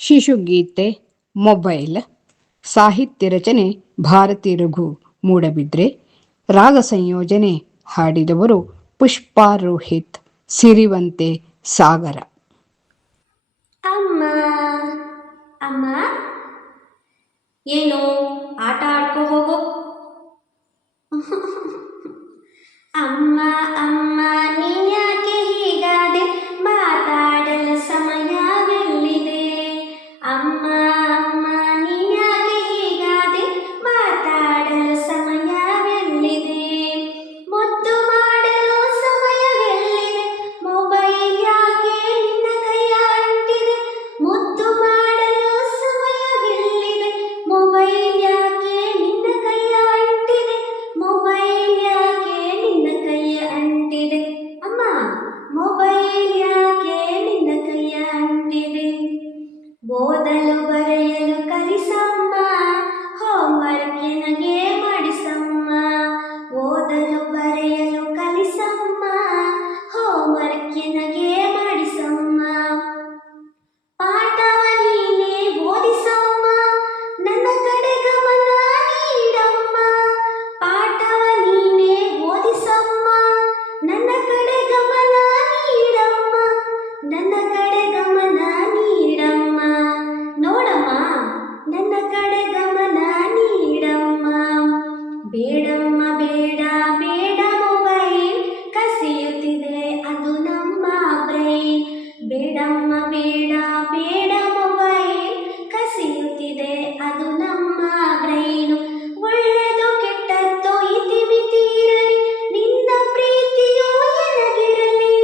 ಶಿಶುಗೀತೆ, mobile. ಸಾಹಿತ್ಯ ರಚನೆ ಭಾರತಿ ರಘು ಮೂಡಬಿದ್ರೆ. ರಾಗ ಸಂಯೋಜನೆ ಹಾಡಿದವರು ಪುಷ್ಪಾ ರೋಹಿತ್, ಸಿರಿವಂತೆ ಸಾಗರ. ಅಮ್ಮ ಅಮ್ಮ ಏನು ಆಟ ಆಡ್ಕೋ ಹೋಗೋ. ಅಮ್ಮ ಅಮ್ಮ ನೀನ್ಯಾಕೆ ಹೀಗಾದೆ, ಮಾತಾಡಲು ಸಮಯವೆಲ್ಲಿದೆ. ಅಮ್ಮ ಅಮ್ಮ ನೀನ್ಯಾಕೆ ಹೀಗಾದೆ, ಮಾತಾಡಲು ಸಮಯವೆಲ್ಲಿದೆ. ಮುದ್ದು ಮಾಡಲು ಸಮಯವೆಲ್ಲಿದೆ, ಮೊಬೈಲ್ ಯಾಕೆ ನಿನ್ನ ಕೈಯ ಅಂಟಿದೆ. ಮುದ್ದು ಮಾಡಲು ಸಮಯವೆಲ್ಲಿದೆ, ಮೊಬೈಲ್ ಯಾಕೆ ನಿನ್ನ ಕೈಯ ಅಂಟಿದೆ. ಮೊಬೈಲ್ ಯಾಕೆ ನಿನ್ನ ಕೈಯ ಅಂಟಿದೆ. ಅಮ್ಮ ಮೊಬೈಲ್ ಯಾಕೆ ನಿನ್ನ ಕೈಯ ಅಂಟಿದೆ. ಓದಲು ಬರೆಯಲು ಕಲಿಸಮ್ಮ, ಹೋಮ್ವರ್ಕ್ ನನಗೆ ಮಾಡಿಸಮ್ಮ. ಓದಲು ಬರೆಯಲು ಕಲಿಸಮ್ಮ, ಹೋಮ್ವರ್ಕ್ ನನಗೆ ಮಾಡಿಸಮ್ಮ. ಪಾಠವ ನೀನೇ ಓದಿಸಮ್ಮ, ನನ್ನ ಕಡೆ ಗಮನ ನೀಡಮ್ಮ. ಪಾಠವ ನೀನೇ ಓದಿಸಮ್ಮ, ನನ್ನ ಕಡೆ ಗಮನ ನೀಡಮ್ಮ. ನನ್ನ ಕಡೆ ಗಮನ ನೀಡಮ್ಮ. ನೋಡಮ್ಮ ನನ್ನ ಕಡೆ ಗಮನ ನೀಡಮ್ಮ. ಬೇಡಮ್ಮ ಬೇಡ ಬೇಡ ಮೊಬೈಲ್, ಕಸಿಯುತ್ತಿದೆ ಅದು ನಮ್ಮ ಬ್ರೈನ್. ಬೇಡಮ್ಮ ಬೇಡ ಬೇಡ ಮೊಬೈಲ್, ಕಸಿಯುತ್ತಿದೆ ಅದು ನಮ್ಮ ಬ್ರೈನು. ಒಳ್ಳೆದು ಕೆಟ್ಟದ್ದು ಇತಿಮಿತಿ ಇರಲಿ, ನಿನ್ನ ಪ್ರೀತಿಯು ಎನಗಿರಲಿ.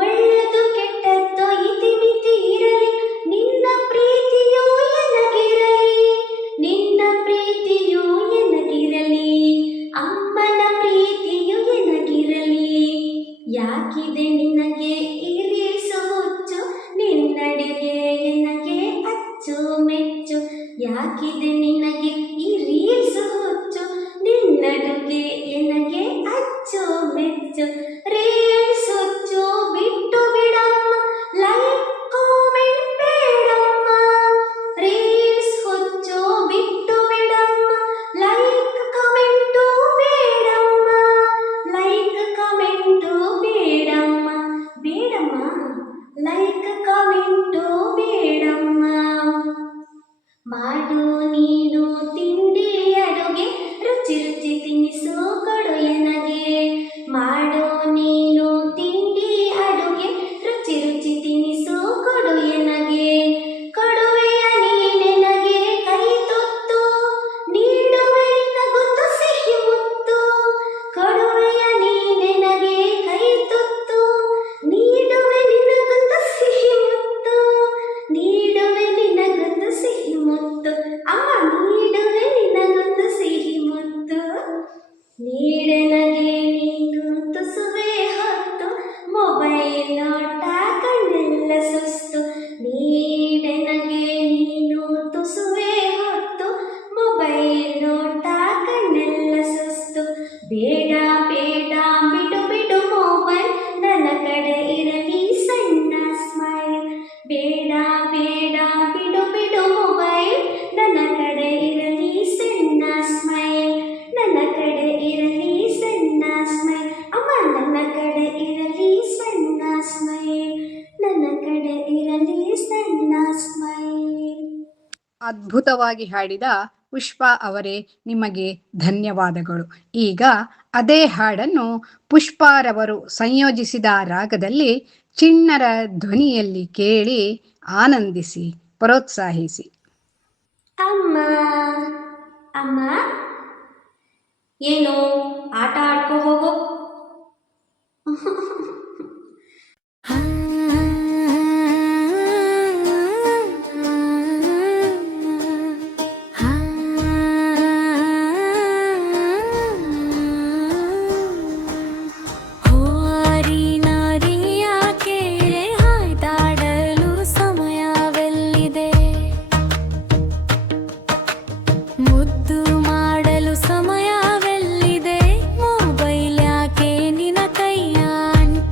ಒಳ್ಳೆದು ಕೆಟ್ಟದ್ದು ಇತಿಮಿತಿ ಇರಲಿ, ನಿನ್ನ ಪ್ರೀತಿಯು ಎನಗಿರಲಿ. ನಿನ್ನ ಪ್ರೀತಿಯು ಎನಗಿರಲಿ, ಅಮ್ಮನ ಪ್ರೀತಿಯು ಎನಗಿರಲಿ. ಯಾಕಿದೆ ನಿನಗೆ ಈ ರೀಲ್ಸ್ ಹುಚ್ಚು, ನಿನ್ನಡೆಗೆ ಎನಗೆ ಅಚ್ಚು ಮೆಚ್ಚು. ಯಾಕಿದೆ ನಿನಗೆ ಈ ರೀಲ್ಸ್ ಹುಚ್ಚು, ನಿನ್ನಡುಗೆ ಎನಗೆ ಅಚ್ಚು ಮೆಚ್ಚು. ರೀಲ್ಸ್ ಹುಚ್ಚು ಬಿಟ್ಟು ಬಿಡಮ್ಮ, ಲೈಕ್ ಕಾಮೆಂಟ್ ಬೇಡಮ್ಮ. ರೀಲ್ಸ್ ಹುಚ್ಚು ಬಿಟ್ಟು ಬಿಡಮ್ಮ, ಲೈಕ್ ಕಮೆಂಟು ಬೇಡಮ್ಮ. ಲೈಕ್ ಕಮೆಂಟು ಬೇಡಮ್ಮ. ಬೇಡಮ್ಮ ಲೈಕ್ ಕಮೆಂಟು ಬೇಡಮ್ಮ. ಮಾಡು ನೀನು ತಿಂಡಿ ಅಡುಗೆ, ರುಚಿ ರುಚಿ ತಿನಿಸು ಕೊಡು ಎನಗೆ. ಮಾಡು ನೀನು ತಿಂಡಿ ಅಡುಗೆ, ರುಚಿ ರುಚಿ ತಿನಿಸು ಕೊಡು ಎನಗೆ. ಕೊಡುವೆಯ ನೀನೆನಗೆ ಕೈ ತುತ್ತು, ನೀಡುವೆ ನಿನಗೊಂದು ಸಿಹಿ ಮುತ್ತು. ಕೊಡುವೆಯ ನೀನೆನಗೆ ಕೈ ತುತ್ತು, ನೀಡುವೆ ನಿನಗೊಂದು ಸಿಹಿ ಮುತ್ತು. ನೀಡುವೆ ನಿನಗೊಂದು ಸಿಹಿ ಮುತ್ತು. ಅಮ್ಮ ನೀಡುವೆ ನಿನಗೊಂದು ಸಿಹಿ ಮುತ್ತು. ನೀಡೆನಗೆ ನೀನು ತುಸುವೆ ಹೊತ್ತು, ಮೊಬೈಲ್ ನೋಟ ಕಣ್ಣೆಲ್ಲ ಸುಸ್ತು. ನೀಡೆನಗೆ ನೀನು ತುಸುವೆ ಹೊತ್ತು, ಮೊಬೈಲ್ ನೋಟ ಕಣ್ಣೆಲ್ಲ ಸುಸ್ತು. ಬೇಡ ಬೇಡ ಬಿಡು ಬಿಡು ಮೊಬೈಲ್, ನನ್ನ ಕಡೆ ಇರಲಿ ಸಣ್ಣ ಸ್ಮೈಲ್. ಬೇಡ ಬೇಡ ಬಿಡು ಬಿಡು ಮೊಬೈಲ್, ನನ್ನ ಕಡೆ ಇರಲಿ ಸಣ್ಣ ಸ್ಮೈಲ್. ನನ್ನ ಕಡೆ ಇರಲಿ ಸಣ್ಣ ಸ್ಮೈಲ್. ಅಮ್ಮ ನನ್ನ ಕಡೆ ಇರಲಿ ಸಣ್ಣ ಸ್ಮೈಲ್. ನನ್ನ ಕಡೆ ಇರಲಿ ಸಣ್ಣ ಸ್ಮೈಲ್. ಅದ್ಭುತವಾಗಿ ಹಾಡಿದ ಪುಷ್ಪಾ ಅವರೇ, ನಿಮಗೆ ಧನ್ಯವಾದಗಳು. ಈಗ ಅದೇ ಹಾಡನ್ನು ಪುಷ್ಪಾರವರು ಸಂಯೋಜಿಸಿದ ರಾಗದಲ್ಲಿ ಚಿಣ್ಣರ ಧ್ವನಿಯಲ್ಲಿ ಕೇಳಿ ಆನಂದಿಸಿ, ಪ್ರೋತ್ಸಾಹಿಸಿ. ಅಮ್ಮ ಅಮ್ಮ ಏನು ಆಟ ಆಡ್ಕೋ ಹೋಗೋ. ಮುದ್ದು ಮಾಡಲು ಸಮಯವೆಲ್ಲಿದೆ, ಮೊಬೈಲ್ ಯಾಕೆ ನಿನ ಕೈಯ ಅಂಟಿದೆ.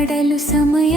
ಆಡಲು ಸಮಯ